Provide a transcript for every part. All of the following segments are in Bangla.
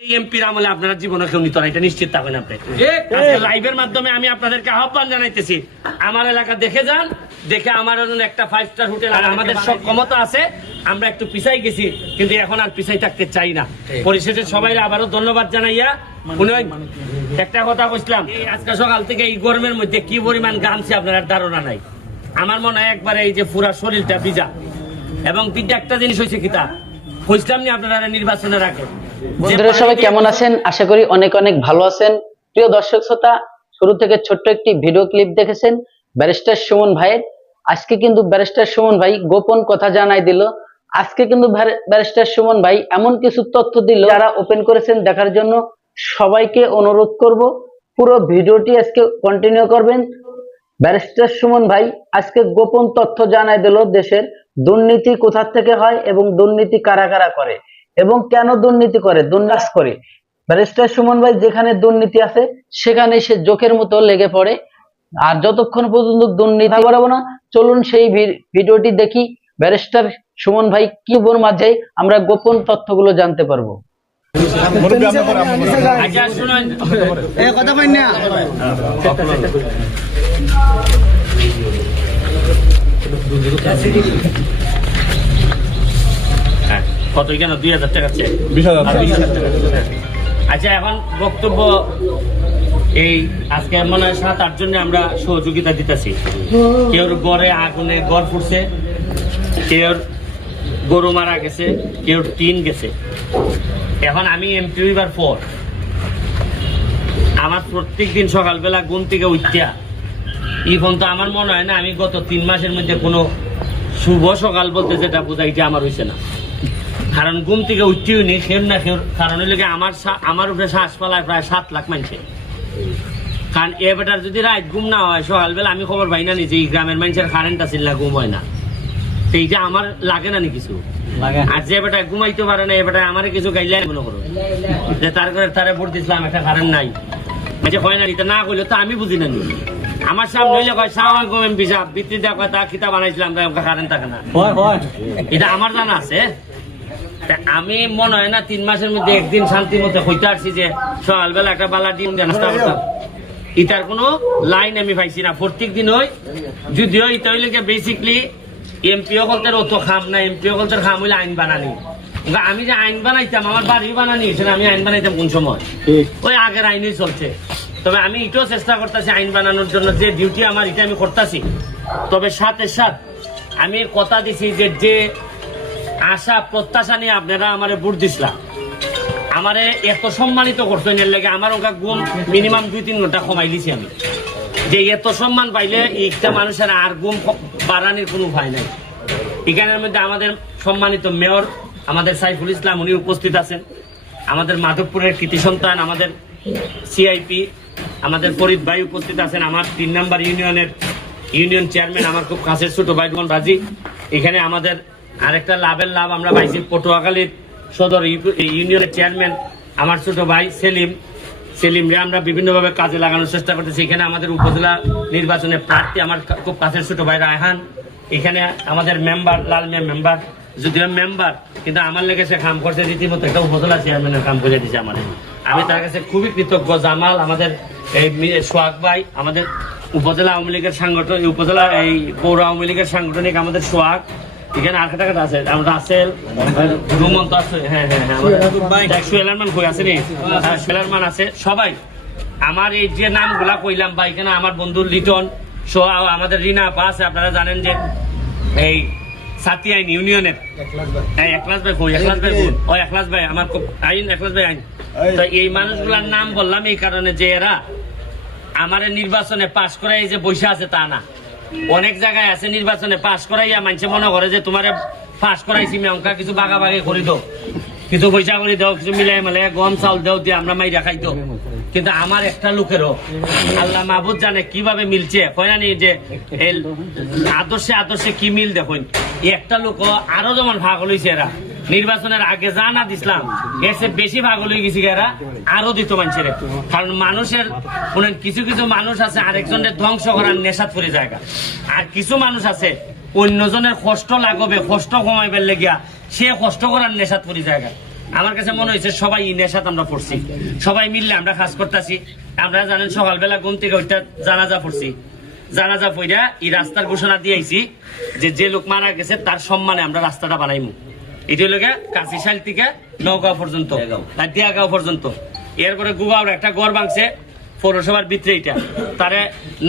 এমপির আমলে আপনারা জীবনে কেউ নিত না এটা নিশ্চিত থাকবেন আপনি। লাইভের মাধ্যমে আমি আপনাদেরকে আহ্বান জানাইতেছি আমার এলাকা দেখে যান দেখে আমার একটা ফাইভ স্টার হোটেল আর আমাদের সব ক্ষমতা আছে আমরা একটু পিছাই গেছি কিন্তু এখন আর পিছাই থাকতে চাই না। পরিশেষে সবাই আবারও ধন্যবাদ জানাইয়া একটা কথা বলছিলাম আজকে সকাল থেকে এই গরমের মধ্যে কি পরিমাণ গামছে আপনার ধারণা নাই। আমার মনে হয় একবারে এই যে পুরা শরীরটা ভিজা। এবং তিনটা একটা জিনিস হয়েছে কিতা বুঝলাম নি আপনারা নির্বাচনের আগে। বন্ধুরা সবাই কেমন আছেন? আশা করি অনেক অনেক ভালো আছেন। প্রিয় দর্শক শ্রোতা, শুরু থেকে ছোট্ট একটি ভিডিও ক্লিপ দেখেছেন ব্যারিস্টার সুমন ভাইয়ের। আজকে কিন্তু ব্যারিস্টার সুমন ভাই গোপন কথা জানাই দিল। আজকে কিন্তু ব্যারিস্টার সুমন ভাই এমন কিছু তথ্য দিল যারা ওপেন করেছেন দেখার জন্য। সবাইকে অনুরোধ করব, পুরো ভিডিওটি আজকে কন্টিনিউ করবেন। ব্যারিস্টার সুমন ভাই আজকে গোপন তথ্য জানাই দিল দেশের দুর্নীতি কোথা থেকে হয় এবং দুর্নীতি কারা কারা করে। এবং কেন দুর্নীতি করে? দুর্নাস করে। ব্যারিস্টার সুমন ভাই যেখানে দুর্নীতি আছে সেখানে সে জোকের মতো লেগে পড়ে। আর যতক্ষণ পর্যন্ত দুর্নীতি করাবো না। চলুন সেই ভিডিওটি দেখি। ব্যারিস্টার সুমন ভাই কি বোর মাঝে আমরা গোপন তথ্যগুলো জানতে পারব। আচ্ছা কথা কই না হ্যাঁ, কত কেন? দুই হাজার টাকা চেক বিশ হাজার আর বিশ হাজার টাকা আচ্ছা এখন বক্তব্য এই আজকে মনে হয় সাত আট জনে আমরা সহযোগিতা দিতেছি। কেউর গড়ে আগুনে গড় ফুটছে কেউর গরু মারা গেছে কেউর টিন গেছে। এখন আমি এমপি হইবার পর আমার প্রত্যেক দিন সকালবেলা ঘুম থেকে উঠিয়া এখন তো আমার মনে হয় না আমি গত তিন মাসের মধ্যে কোনো শুভ সকাল বলতে যেটা বোঝাইতে আমার হয়েছে না। কারণ ঘুম থেকে উঠতেও নেই খের না খের কারণ হইলে আমার আমার উপরে শ্বাস পালায় প্রায় সাত লাখ মানুষের কারণ এ বেটার যদি রাত ঘুম না হয় সকালবেলা আমি খবর পাই না নি যে এই গ্রামের মানুষের কারেন্ট আছে না ঘুম হয় না। তো এইটা আমার লাগে না নি কিছু। আর যে বেটা ঘুমাইতে পারে না এ বেটা আমার কিছু গাইলে মনে করো। যে তার করে তারে ভোট দিছিলাম একটা কারেন্ট নাই। যে হয় না এটা না করলে তো আমি বুঝি না। আমার সামনে হইলে কয় সাহায্য এমপি সাহেব বৃত্তি দেওয়া কথা কিতা বানাইছিলাম কারেন্ট থাকে না। এটা আমার জানা আছে। তা আমি মনে হয় না তিন মাসের মধ্যে একদিন শান্তির মধ্যে হইতে আসছি যে সকালবেলা একটা বালা ডিম দিয়ে নাস্তা করতাম। ইটার কোনো লাইন আমি পাইছি না। প্রত্যেক দিন ওই যদিও ইটা হইলে বেসিকলি এমপিও অত খাম না এমপিও খাম হইলে আইন বানানি। আমি যে আইন বানাইতাম আমার বাড়ি বানানি আমি আইন বানাইতাম কোন সময়? ওই আগের আইনই চলছে। তবে আমি এটাও চেষ্টা করতেছি আইন বানানোর জন্য যে ডিউটি আমার এটা আমি করতেছি। তবে সাথে সাথ আমি কথা দিছি যে যে আশা, প্রত্যাশা নিয়ে আপনারা আমারে ভোট দিছিলাম আমারে এত সম্মানিত করছেন এর লাগে আমার ওকা গুম মিনিমাম দুই তিন ঘণ্টা কমাই দিছি আমি। যে এত সম্মান পাইলে একটা মানুষের আর গুম বাড়ানোর কোনো উপায় নাই। এখানের মধ্যে আমাদের সম্মানিত মেয়র, আমাদের সাইফুল ইসলাম, উনি উপস্থিত আছেন। আমাদের মাধবপুরের কৃতি সন্তান, আমাদের সিআইপি আমাদের ফরিদ ভাই উপস্থিত আছেন। আমার তিন নাম্বার ইউনিয়নের, ইউনিয়ন চেয়ারম্যান, আমার খুব কাছের ছোট ভাই রাজি। এখানে আমাদের আরেকটা লাভের লাভ আমরা পাইছি পটুয়াখালীর সদর ইউনিয়নের চেয়ারম্যান, আমার ছোট ভাই সেলিম। সেলিমরে আমরা বিভিন্নভাবে কাজে লাগানোর চেষ্টা করতেছি। এখানে আমাদের উপজেলা নির্বাচনের প্রার্থী আমার খুব কাছের ছোট ভাই রায়হান। এখানে আমাদের মেম্বার, লাল মিয়া মেম্বার। যদিও মেম্বার, কিন্তু আমার লেগে সে কাম করছে। রীতিমতো একটা উপজেলা চেয়ারম্যানের কাম করে দিয়েছে আমাদের আমি তার কাছে খুবই কৃতজ্ঞ, জামাল, আমাদের এই সোহাগ ভাই, আমাদের উপজেলা আওয়ামী লীগের সাংগঠনিক উপজেলা এই পৌর আওয়ামী লীগের সাংগঠনিক আমাদের সোহাগ। এখানে আর আছে আমরা রাসেল রুমন্ত আছে হ্যাঁ হ্যাঁ হ্যাঁ কই আছে নি হ্যাঁ, আছে। সবাই আমার এই যে নামগুলা কইলাম বা এখানে আমার বন্ধু লিটন সো আমাদের রিনা আপা আছে আপনারা জানেন যে এই সাথী আইন ইউনিয়নের হ্যাঁ একলাস ভাই কই? একলাস ভাই কই? ও একলাস ভাই আমার আইন একলাস ভাই আইন। তো এই মানুষগুলার নাম বললাম এই কারণে যে এরা আমার নির্বাচনে পাশ করে এই যে বৈশা আছে তা না। অনেক জায়গায় আছে নির্বাচনে পাশ করাইয়া মানুষে মনে করে যে তোমার পাশ করাইছি আমি কিছু বাগা বাগে করে দাও। কিছু পয়সা করে দাও, কিছু মিলাই মিলাই, গম চাউল দাও দিয়ে আমরা মাইরা খাইতো কিন্তু আমার একটা লোকেরও, আল্লাহ মাহবুদ জানে কীভাবে মিলছে। কয়ানি যে আদর্শে আদর্শে কি মিল দেখুন। একটা লোক আরও যেমন ভাগ হইছে এরা। নির্বাচনের আগে যা না দিছিলাম এসে বেশি ভাগ হয়ে গেছি এরা আরও দিত মানুষের। কারণ মানুষের কিছু কিছু মানুষ আছে, আরেকজনের ধ্বংস করার নেশাত করে জায়গা। আর কিছু মানুষ আছে, অন্যজনের কষ্ট লাগবে, কষ্ট কমাইবার লেগিয়া সে কষ্ট করার নেশাত পরি জায়গা। আমার কাছে মনে হয়েছে, সবাই নেশাত আমরা পড়ছি। সবাই মিললে আমরা কাজ করতেছি। আমরা জানেন, সকালবেলা ঘুম থেকে ওইটা জানাজা পড়ছি। জানাজা পইরা এই রাস্তার ঘোষণা দিয়েছি যে যে লোক মারা গেছে, তার সম্মানে আমরা রাস্তাটা বানাইমু। এটা হলো কাশিশাল থেকে নৌগাঁও পর্যন্ত আর দিয়াগাঁও পর্যন্ত। এরপরে গুগাওর একটা গড় ভাঙছে পৌরসভার ভিতরে এটা। তারে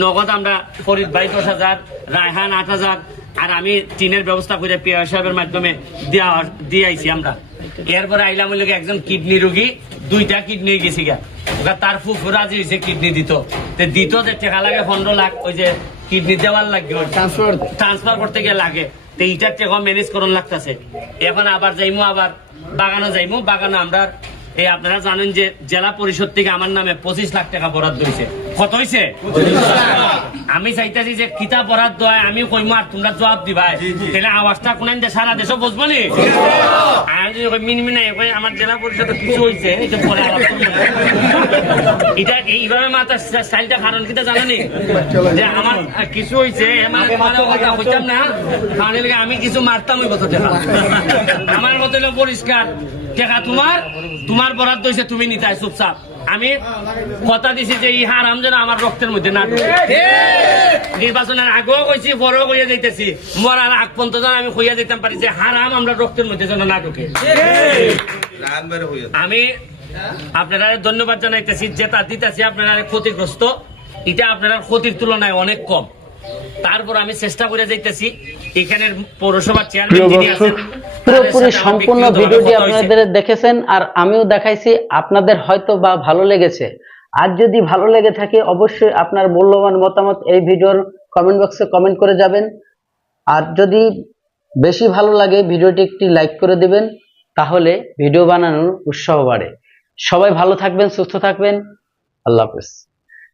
নগদ আমরা ফরিদ ভাই দশ হাজার রায়হান আট হাজার আর আমি টিনের ব্যবস্থা করে পিয়া সাহেবের মাধ্যমে দেওয়া দিয়ে আইছি আমরা। এরপরে আইলাম একজন কিডনি রোগী দুইটা কিডনি গেছি গা ওটা তার ফুফু রাজি হয়েছে কিডনি দিত। তে দিত যে টাকা লাগে পনেরো লাখ ওই যে কিডনি দেওয়ার লাগে। ট্রান্সফার ট্রান্সফার করতে গিয়ে লাগে। তো এইটার টাকা ম্যানেজ করুন লাগতেছে। এখন আবার যাইমু, আবার বাগানো যাইমু। বাগানো আমরা এই আপনারা জানেন যে জেলা পরিষদ থেকে আমার নামে পঁচিশ লাখ টাকা বরাদ্দ হয়েছে কত হয়েছে আমি চাইতেছি যে কিতাব বরাদ্দ হয় আমি কইমু আর তোমরা জবাব দিবাই। তাহলে আওয়াজটা কোন সারা দেশও বুঝব নি আমি যদি মিনমিনে আমার জেলা পরিষদ কিছু হয়েছে এটা পরে আলাপ করব। এটা এইভাবে মাথার স্টাইলটা কারণ কিটা জানো যে আমার কিছু হয়েছে কথা কইতাম না? কারণ আমি কিছু মারতাম ওই দেখা আমার মতো পরিষ্কার টেকা তোমার তোমার বরাদ্দ হয়েছে তুমি নিতে চুপচাপ। আমি কথা দিছি যে ই হারাম যেন আমার রক্তের মধ্যে না ঢুকে। নির্বাচনের আগেও কইছি পরেও কইয়া যাইতেছি। মরার আগ পর্যন্ত যেন আমি কইয়া দিতাম পারি যে হারাম আমরা রক্তের মধ্যে যেন না ঢুকে। আমি আপনারা ধন্যবাদ জানাইতেছি যেটা দিতেছি আপনারা ক্ষতিগ্রস্ত। এটা আপনারা ক্ষতির তুলনায় অনেক কম। তারপর আমি চেষ্টা করে যাইতেছি। এখানের পৌরসভার চেয়ারম্যান পুরোপুরি সম্পূর্ণ ভিডিওটি আপনাদের দেখেছেন আর আমিও দেখাইছি আপনাদের হয়তো বা ভালো লেগেছে। আর যদি ভালো লেগে থাকে অবশ্যই আপনার মূল্যবান মতামত এই ভিডিওর কমেন্ট বক্সে কমেন্ট করে যাবেন। আর যদি বেশি ভালো লাগে ভিডিওটি একটি লাইক করে দিবেন তাহলে ভিডিও বানানোর উৎসাহ বাড়ে। সবাই ভালো থাকবেন সুস্থ থাকবেন। আল্লাহ হাফেজ।